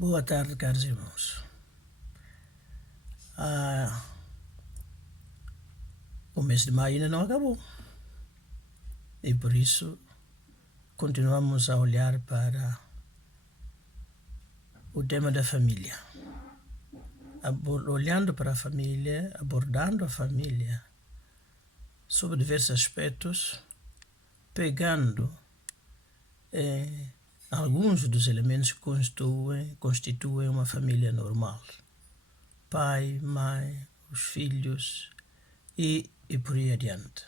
Boa tarde, caros irmãos. O mês de maio ainda não acabou. E por isso continuamos a olhar para o tema da família. Olhando para a família, abordando a família sobre diversos aspectos, pegando alguns dos elementos que constituem uma família normal. Pai, mãe, os filhos e por aí adiante.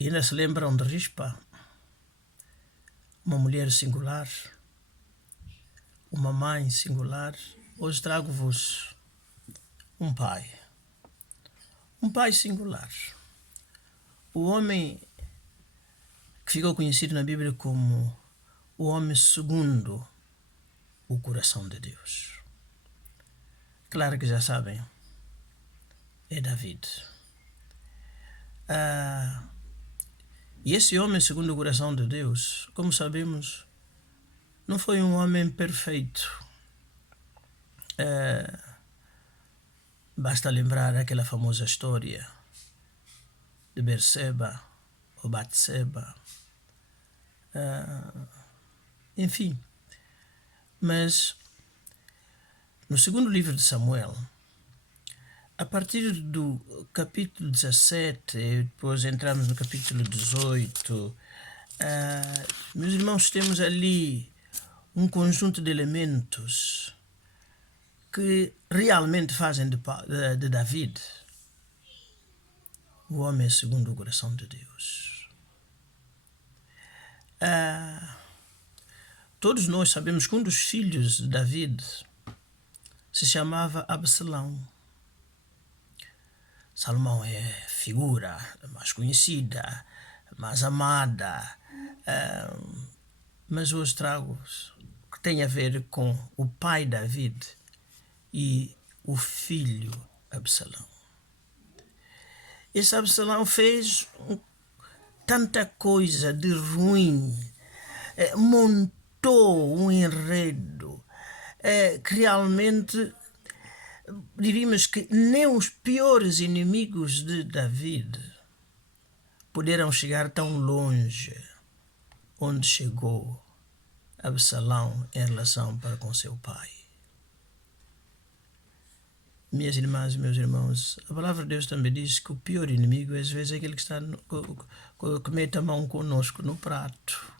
Ainda se lembram de Rispa? Uma mulher singular, uma mãe singular. Hoje trago-vos um pai singular. O homem que ficou conhecido na Bíblia como o homem segundo o coração de Deus. Claro que já sabem, é David. E esse homem segundo o coração de Deus, como sabemos, não foi um homem perfeito. Basta lembrar aquela famosa história de Berseba ou Batseba. Enfim, mas no segundo livro de Samuel, a partir do capítulo 17, depois entramos no capítulo 18, meus irmãos, temos ali um conjunto de elementos que realmente fazem de David o homem segundo o coração de Deus. Todos nós sabemos que um dos filhos de David se chamava Absalão. Salomão é figura mais conhecida, mais amada, mas hoje trago que tem a ver com o pai David e o filho Absalão. Esse Absalão fez tanta coisa de ruim, montou um enredo que realmente diríamos que nem os piores inimigos de David puderam chegar tão longe onde chegou Absalão em relação para com seu pai. Minhas irmãs e meus irmãos, a palavra de Deus também diz que o pior inimigo às vezes é aquele que está que mete a mão conosco no prato.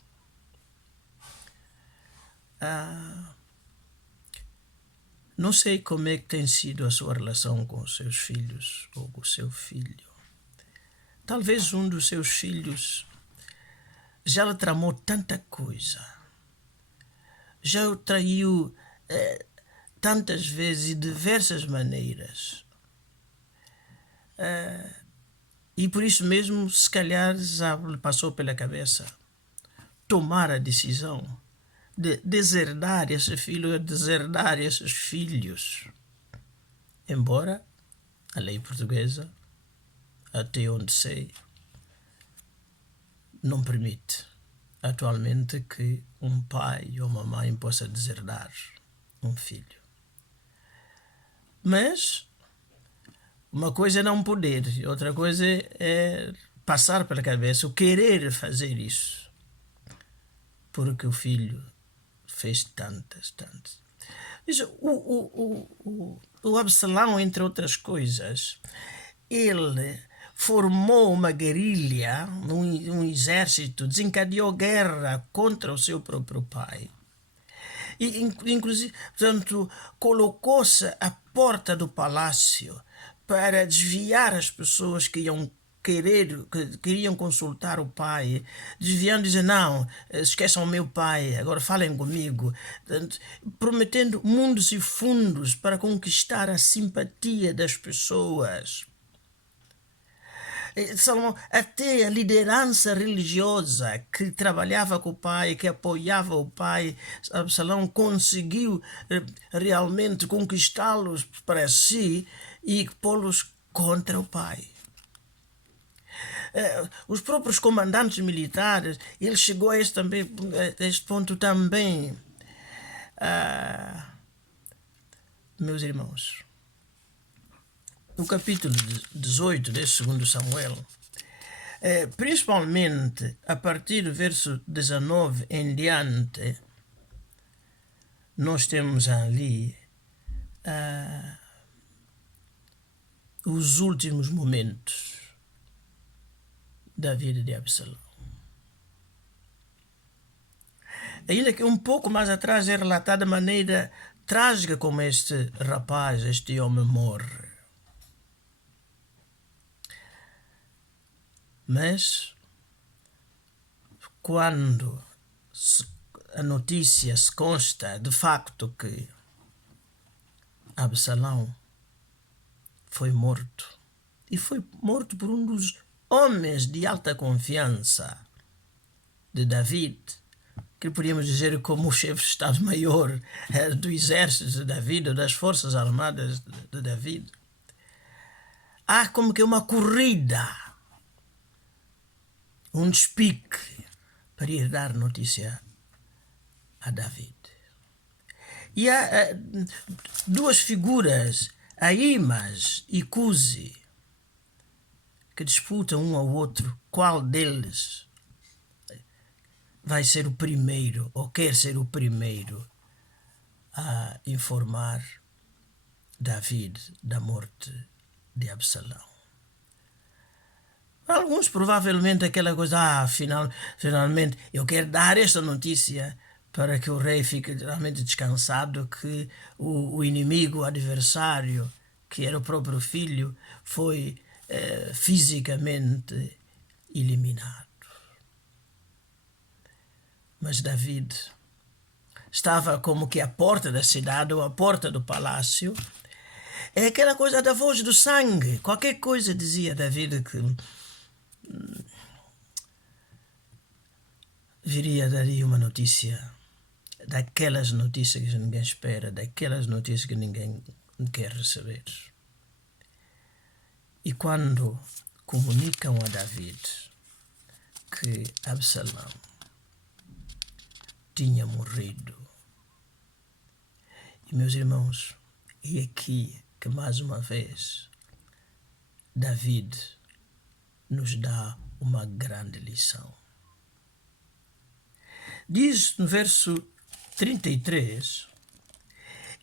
Não sei como é que tem sido a sua relação com os seus filhos ou com o seu filho. Talvez um dos seus filhos já lhe tramou tanta coisa, já o traiu tantas vezes e de diversas maneiras. E por isso mesmo, se calhar, já lhe passou pela cabeça tomar a decisão de deserdar esse filho, deserdar esses filhos. Embora a lei portuguesa, até onde sei, não permite atualmente que um pai ou uma mãe possa deserdar um filho. Mas uma coisa é não poder, outra coisa é passar pela cabeça, o querer fazer isso, porque o filho fez tantas. O Absalão, entre outras coisas, ele formou uma guerrilha, um exército, desencadeou guerra contra o seu próprio pai. E, inclusive, portanto, colocou-se à porta do palácio para desviar as pessoas que queriam consultar o pai, desviando, dizendo, não, esqueçam o meu pai, agora falem comigo, prometendo mundos e fundos para conquistar a simpatia das pessoas. Salomão, até a liderança religiosa que trabalhava com o pai, que apoiava o pai, Absalão conseguiu realmente conquistá-los para si e pô-los contra o pai. os próprios comandantes militares, ele chegou a este ponto também. Meus irmãos, no capítulo 18 deste segundo Samuel, principalmente a partir do verso 19 em diante, nós temos ali os últimos momentos da vida de Absalão. Ainda que um pouco mais atrás é relatada a maneira trágica como este rapaz, este homem morre. Mas quando a notícia se consta de facto que Absalão foi morto, e foi morto por um dos homens de alta confiança de David, que podíamos dizer como o chefe de Estado-Maior do exército de David, ou das forças armadas de David. Há como que uma corrida, um despique para ir dar notícia a David. E há duas figuras, Ahimaas e Cusi, que disputam um ao outro qual deles vai ser o primeiro, ou quer ser o primeiro, a informar David da morte de Absalão. Alguns provavelmente aquela coisa, finalmente eu quero dar esta notícia para que o rei fique realmente descansado que o inimigo, o adversário, que era o próprio filho, foi fisicamente eliminado. Mas David estava como que à porta da cidade ou à porta do palácio. É aquela coisa da voz do sangue. Qualquer coisa dizia David que viria daí uma notícia, daquelas notícias que ninguém espera, daquelas notícias que ninguém quer receber. E quando comunicam a David que Absalão tinha morrido, e meus irmãos, e aqui que mais uma vez David nos dá uma grande lição. Diz no verso 33,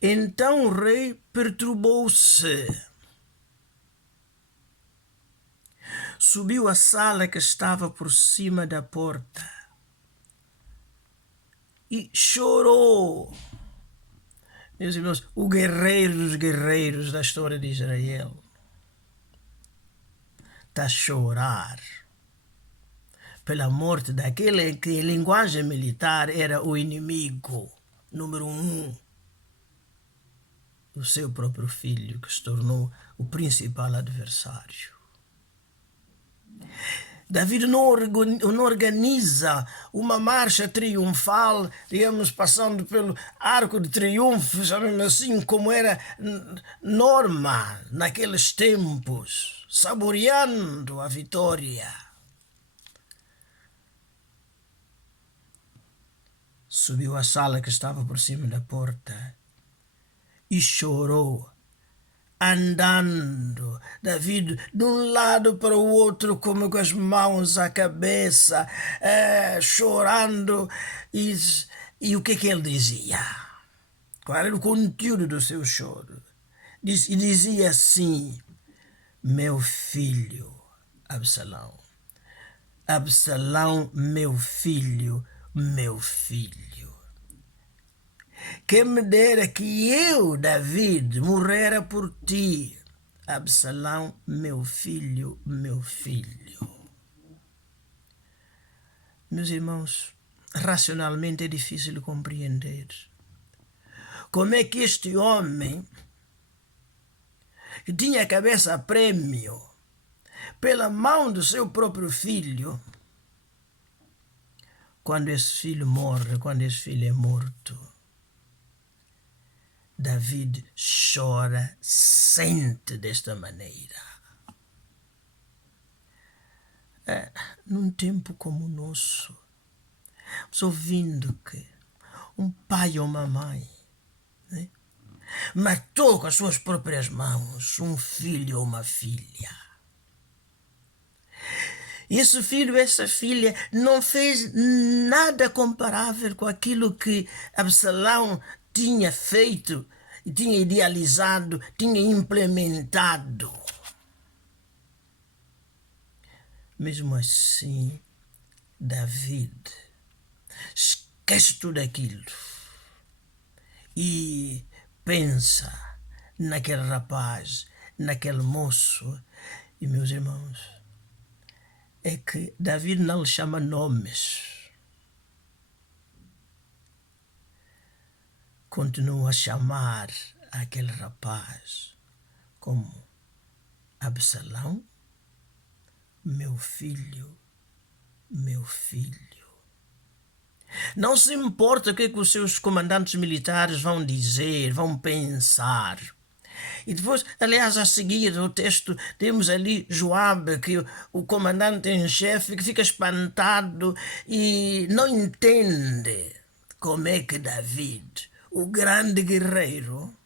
então o rei perturbou-se, subiu à sala que estava por cima da porta e chorou. Meus irmãos, o guerreiro dos guerreiros da história de Israel está a chorar pela morte daquele que em linguagem militar era o inimigo número 1, o seu próprio filho, que se tornou o principal adversário. David não organiza uma marcha triunfal, digamos, passando pelo arco de triunfo, sabemos assim, como era norma naqueles tempos, saboreando a vitória. Subiu à sala que estava por cima da porta e chorou, andando, David, de um lado para o outro, como com as mãos à cabeça, chorando. E o que ele dizia? Qual era o conteúdo do seu choro? E dizia assim: meu filho Absalão, Absalão, meu filho, quem me dera que eu, David, morrera por ti. Absalão, meu filho. Meus irmãos, racionalmente é difícil de compreender como é que este homem, que tinha a cabeça a prêmio pela mão do seu próprio filho, quando esse filho morre, quando esse filho é morto, David chora, sente desta maneira. num tempo como o nosso, mas ouvindo que um pai ou uma mãe, né, matou com as suas próprias mãos um filho ou uma filha. E esse filho, essa filha, não fez nada comparável com aquilo que Absalão tinha feito, tinha idealizado, tinha implementado. Mesmo assim, David esquece tudo aquilo e pensa naquele rapaz, naquele moço. E, meus irmãos, é que David não lhe chama nomes. Continua a chamar aquele rapaz como Absalão, meu filho, meu filho. Não se importa o que os seus comandantes militares vão dizer, vão pensar. E depois, aliás, a seguir o texto, temos ali Joabe, que o comandante em chefe, que fica espantado e não entende como é que David, o grande guerreiro,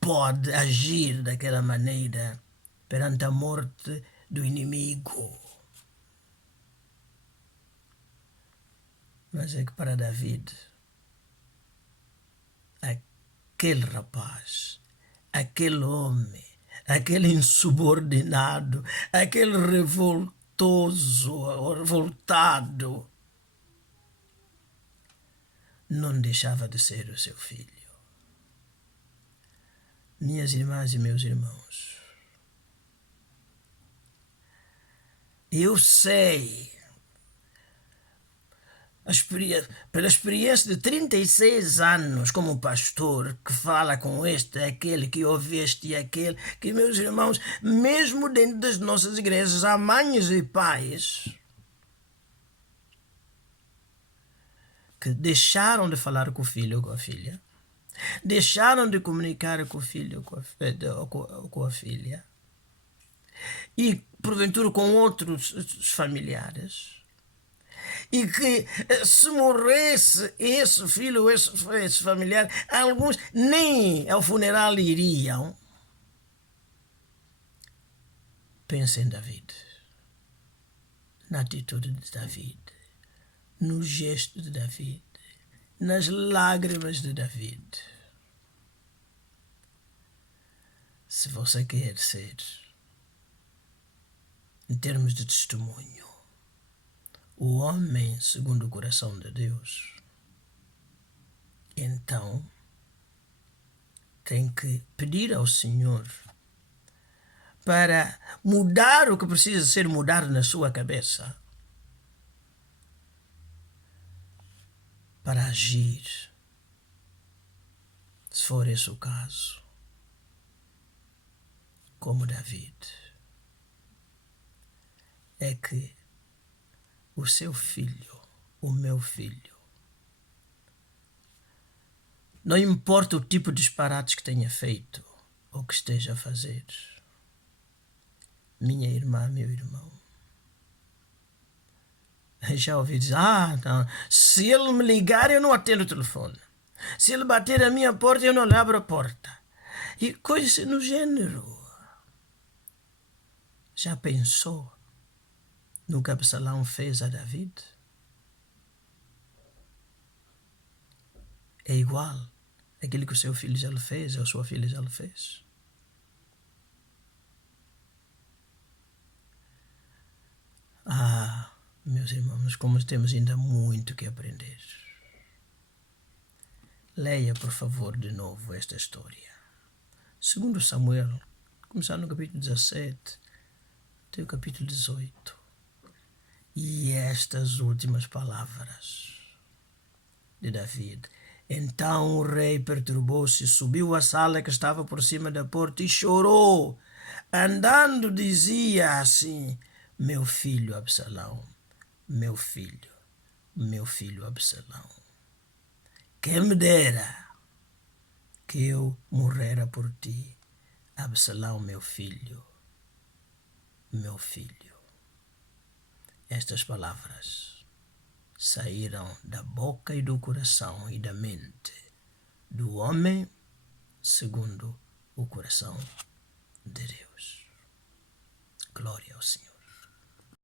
pode agir daquela maneira perante a morte do inimigo. Mas é que para David, aquele rapaz, aquele homem, aquele insubordinado, aquele revoltado, não deixava de ser o seu filho. Minhas irmãs e meus irmãos, eu sei, pela experiência de 36 anos como pastor, que fala com este, aquele, que ouve este e aquele, que, meus irmãos, mesmo dentro das nossas igrejas, há mães e pais que deixaram de falar com o filho ou com a filha, deixaram de comunicar com o filho ou com a filha, e porventura com outros familiares, e que se morresse esse filho ou esse familiar, alguns nem ao funeral iriam. Pense em David, na atitude de David, no gesto de David, nas lágrimas de David. Se você quer ser, em termos de testemunho, o homem segundo o coração de Deus, então tem que pedir ao Senhor para mudar o que precisa ser mudado na sua cabeça, para agir, se for esse o caso, como David. É que o seu filho, o meu filho, não importa o tipo de disparates que tenha feito ou que esteja a fazer, minha irmã, meu irmão, já ouvi dizer, não, se ele me ligar eu não atendo o telefone, se ele bater a minha porta eu não lhe abro a porta, e coisas no gênero. Já pensou no que Absalão fez a David? É igual aquilo que o seu filho já lhe fez ou a sua filha já lhe fez. Meus irmãos, como temos ainda muito que aprender. Leia, por favor, de novo esta história. Segundo Samuel, começar no capítulo 17 até o capítulo 18. E estas últimas palavras de David. Então o rei perturbou-se, subiu à sala que estava por cima da porta e chorou. Andando dizia assim: meu filho Absalão, meu filho Absalão, quem me dera que eu morrera por ti, Absalão, meu filho, meu filho. Estas palavras saíram da boca e do coração e da mente do homem segundo o coração de Deus. Glória ao Senhor.